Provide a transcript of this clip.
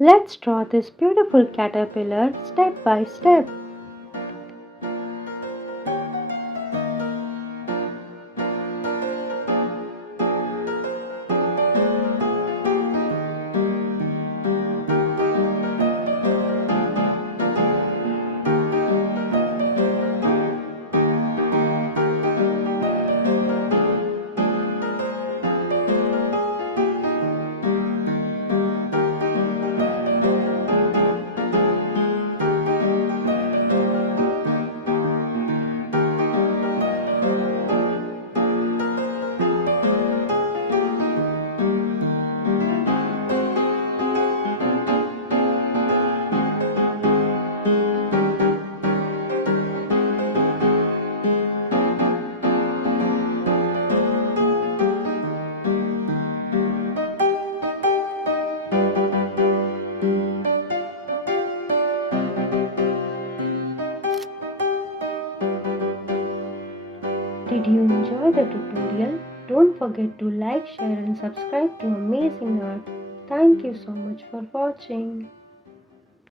Let's draw this beautiful caterpillar step by step. Did you enjoy the tutorial? Don't forget to like, share and subscribe to Amazing Art. Thank you so much for watching.